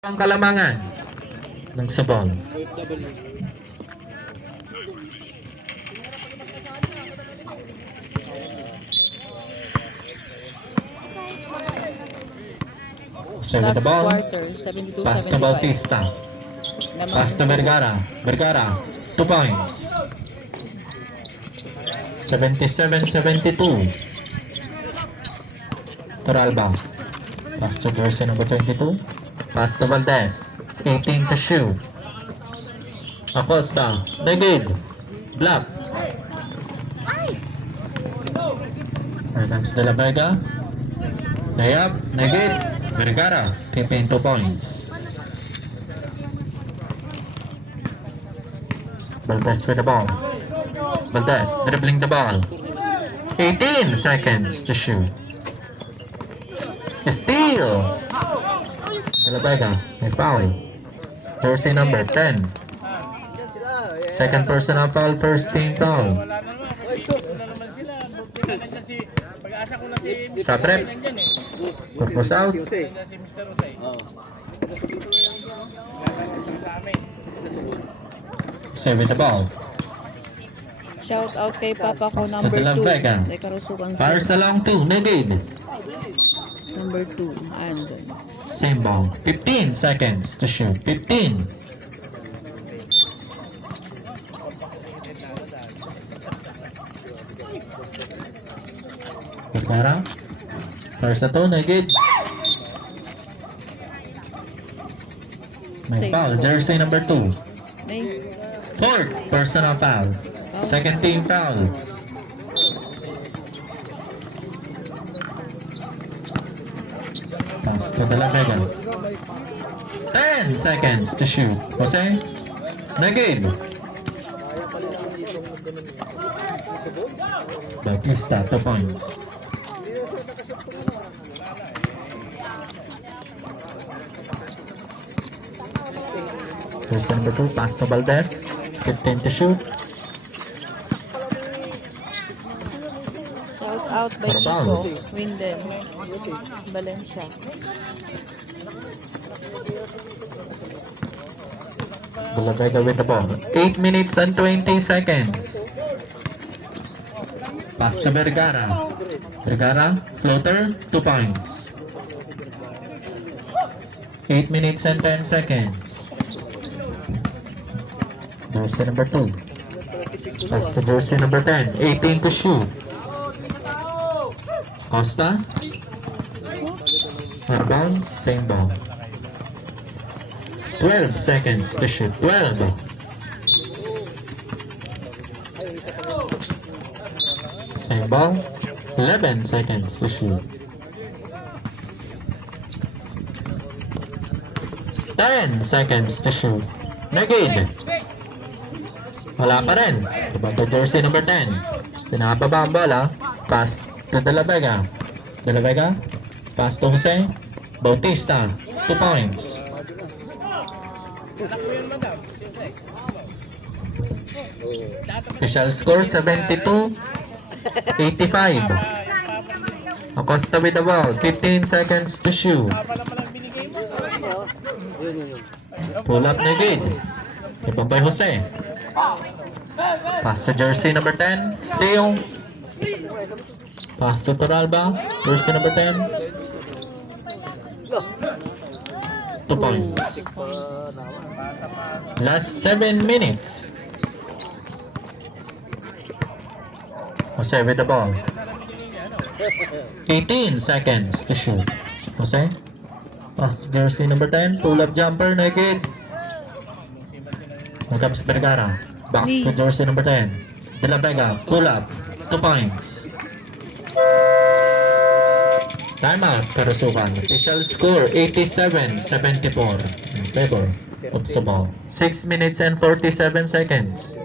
Ang kalamangan ng sabon. Last Ball. quarter, 72-75. Pasta Bautista. Pasta Vergara. Vergara, 2 points. 77-72. Toralba. Pasta jersey number 22. Pasta Valdez, 18 to shoot. Acosta, Negid, Black. Adams de la Vega. Layup, Negid, Vergara, keeping 2 points. Valdez with the ball. Valdez dribbling the ball. 18 seconds to shoot. Steal! De la Vega, may foul. Jersey number 10. Second personal foul, first team foul. Sabrep. Purpose out. Save the ball. Shout out kay Papa ko Pasta number de la 2. Vega. Kay Karusukan Fires along 2, Negid. number 2. Andon. Same ball. 15 seconds to shoot. 15. Vergara. First na to, Negid. May Same foul. ball. Jersey number 2. Nay. Fourth personal foul. Second team foul. Pass to De La Vega. 10 seconds to shoot. Jose. Negid. Bautista, 2 points. Here's number 2, pass to Valdez. 15 to shoot. Shout out by For Nico. fouls. Winden. Valencia. De La Vega with the ball. 8 minutes and 20 seconds. Pass to Vergara. Vergara, floater, 2 points. 8 minutes and 10 seconds. Jersey number 2. Pass to jersey number 10. 18 to shoot. Costa. Rebound, same ball. 12 seconds to shoot. 12. Same ball. 11 seconds to shoot. 10 seconds to shoot. Negid. Wala pa rin. Diba to jersey number 10. Pinababa ang bola. Pass to De La Vega. De La Vega. Pass to Jose. Bautista. 2 points. Official score 72-85. Acosta with the ball. 15 seconds to shoot. Pull up Negid. Ibang by Jose. Pass to jersey number 10. Steal. Pass to Toralba. Jersey number 10. 2 points. Last 7 minutes. Jose with the ball. 18 seconds to shoot. Jose. Pass to jersey number 10. Pull up jumper. Negid. Adams Vergara. Back to jersey number 10. De La Vega. Pull up. 2 points. Timeout, Karusukan. Official score 87-74 in favor of Sabal. 6 minutes and 47 seconds.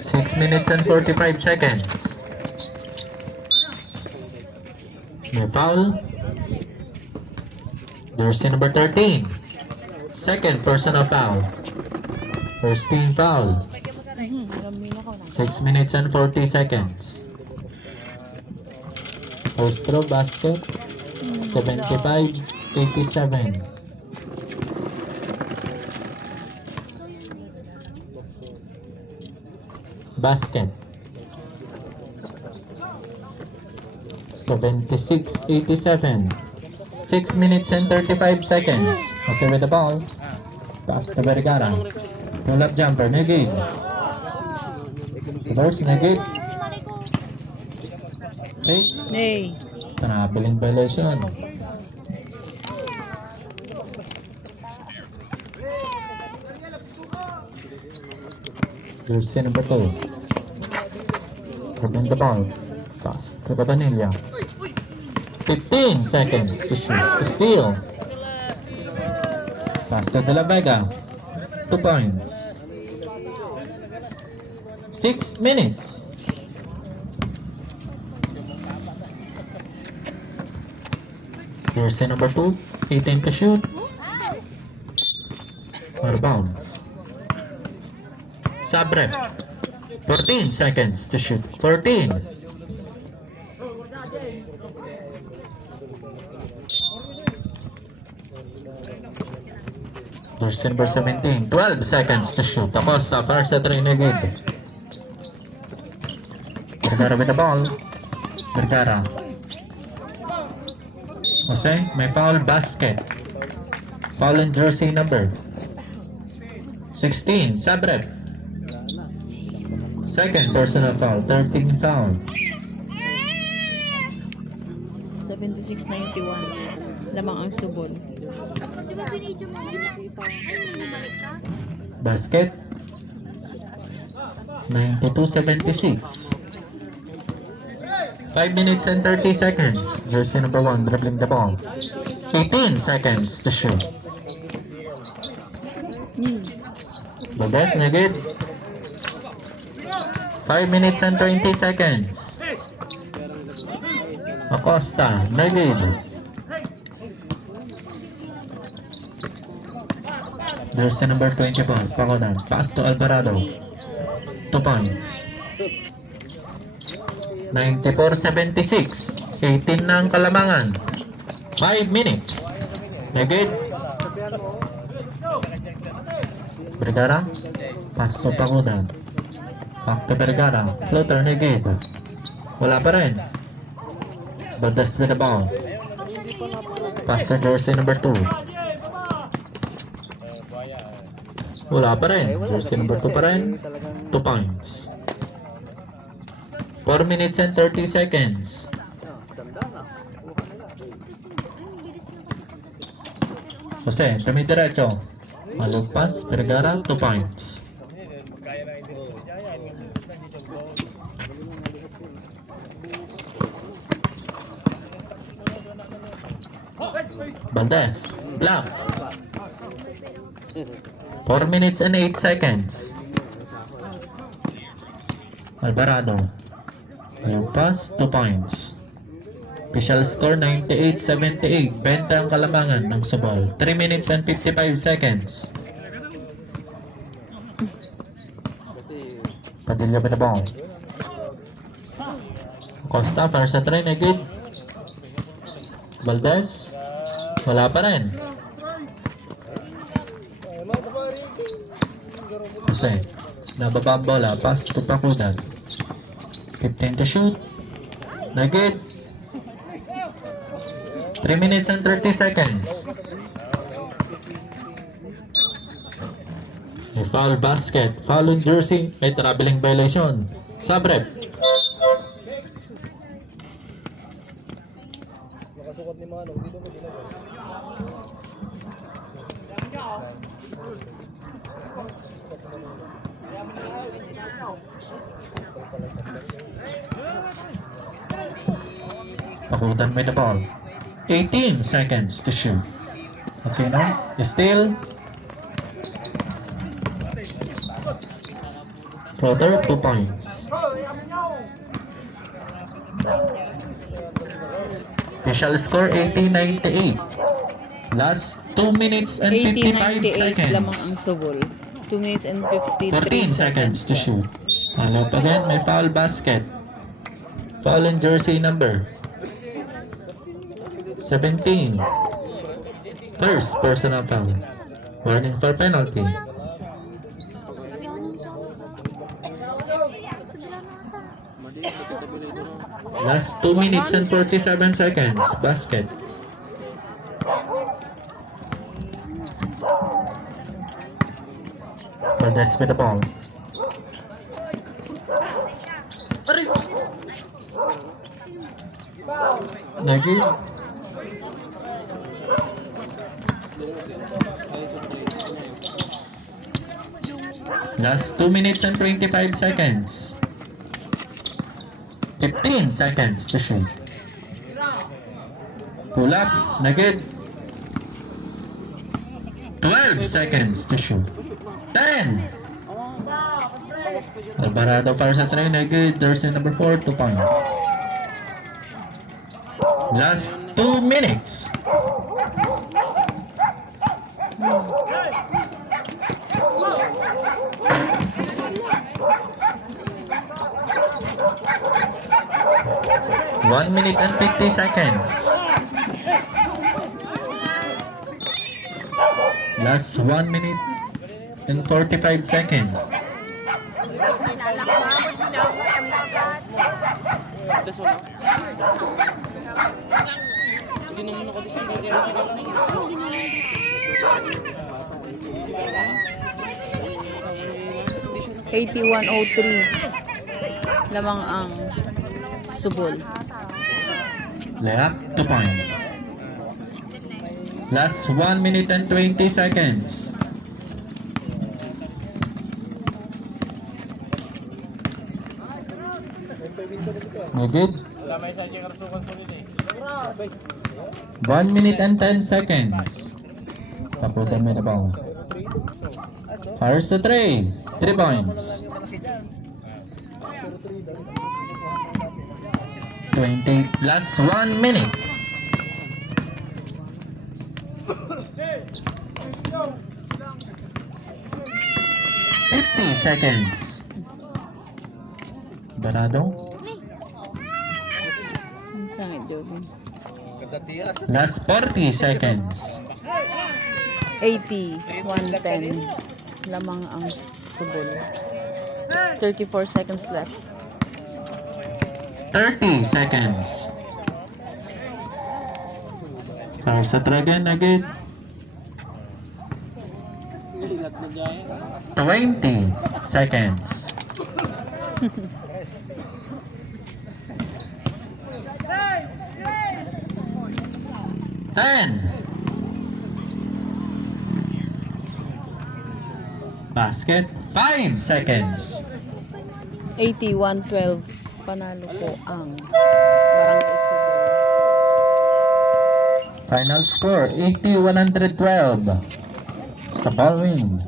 Six minutes and 45 seconds. No foul. Jersey number 13. Second personal foul. First team foul. Gamina ko na. 6 minutes and 40 seconds. First throw basket. 75-87. Basket. 76-87. 6 minutes and 35 seconds. Jose with the ball. Pass to Vergara. Pull up jumper. Negate. Reverse negate. Okay. Nay. Traveling violation. Jersey number 2. Dribbling the ball. Pass to Cabanilla. 15 seconds to shoot. Steal. Pass to De La Vega. 2 points. 6 minutes. Jersey number 2. 18 to shoot. Out of bounds. Sabrep. 14 seconds to shoot. 14. Jersey number 17. 12 seconds to shoot. Acosta para sa try negate. Vergara with the ball. Vergara. Jose, may foul basket. Foul in jersey number 16. Sabrep. Second personal foul. 13 foul. 76-91. Lamang ang subol. Basket. 92-76. 5 minutes and 30 seconds. Jersey number 1 dribbling the ball. 18 seconds to shoot. Bagas, negate. 5 minutes and 20 seconds. Acosta, negate. Jersey number 24, Pacodan. Pass to Alvarado. 2 points. 94-76. 18 na ang kalamangan. 5 minutes. Negate. Vergara. Pass to Pacodan. Back to Vergara. Floater, negate. Wala pa rin. Baldas with the ball. Pass to Jersey number 2. Wala pa rin. Jersey number 2 pa rin. 2 points. 4 minutes and 30 seconds. Jose, tumidiretso. Malugpas, Vergara, 2 points. Valdez, block. 4 minutes and 8 seconds. Alvarado. Yung pass, 2 points. Official score 98-78. 20 ang kalamangan ng Subol. 3 minutes and 55 seconds. Padilla pa na ball. Costa para sa try, negate. Valdez. Wala pa rin. Jose. Nababa ang bola. Pass to Pacudan. 15 to shoot. Negate. 3 minutes and 30 seconds. May foul basket. Foul in jersey. May traveling violation. Sabrep. Pakutan with the ball. 18 seconds to shoot. Okay now. Still. Floater, 2 points. Official score 80-98. Last 2 minutes and 55 80-98 lamang seconds. ang subol. 2 minutes and 53 14 seconds to shoot. Follow up again, may foul basket. Foul in jersey number 17. First personal foul. Warning for penalty. Last 2 minutes and 47 seconds. Basket. Cordes with the ball. Lagi. Last 2 minutes and 25 seconds. 15 seconds to shoot. Pull up. Nugget. 12 seconds to shoot. 10. Alvarado para sa try. Nugget. Jersey number 4. 2 points. Last 2 minutes. One minute and 50 seconds. Last 1 minute and 45 seconds. $81.03 lamang ang subol. Layup, 2 points. Last 1 minute and 20 seconds. Good. 1 minute and 10 seconds. Taputan mo na ball. Fires the 3 points. 20. Last 1 minute. 50 seconds. Barado. Ang sangit doon. Last 40 seconds. 80, 110 lamang ang subol. 34 seconds left. 30 seconds. Para sa Dragon agad. 20 seconds. Ten. Basket. 5 seconds. 80, 112 panalo po ang Barangay Subol. Final score 80-112 sa ball win.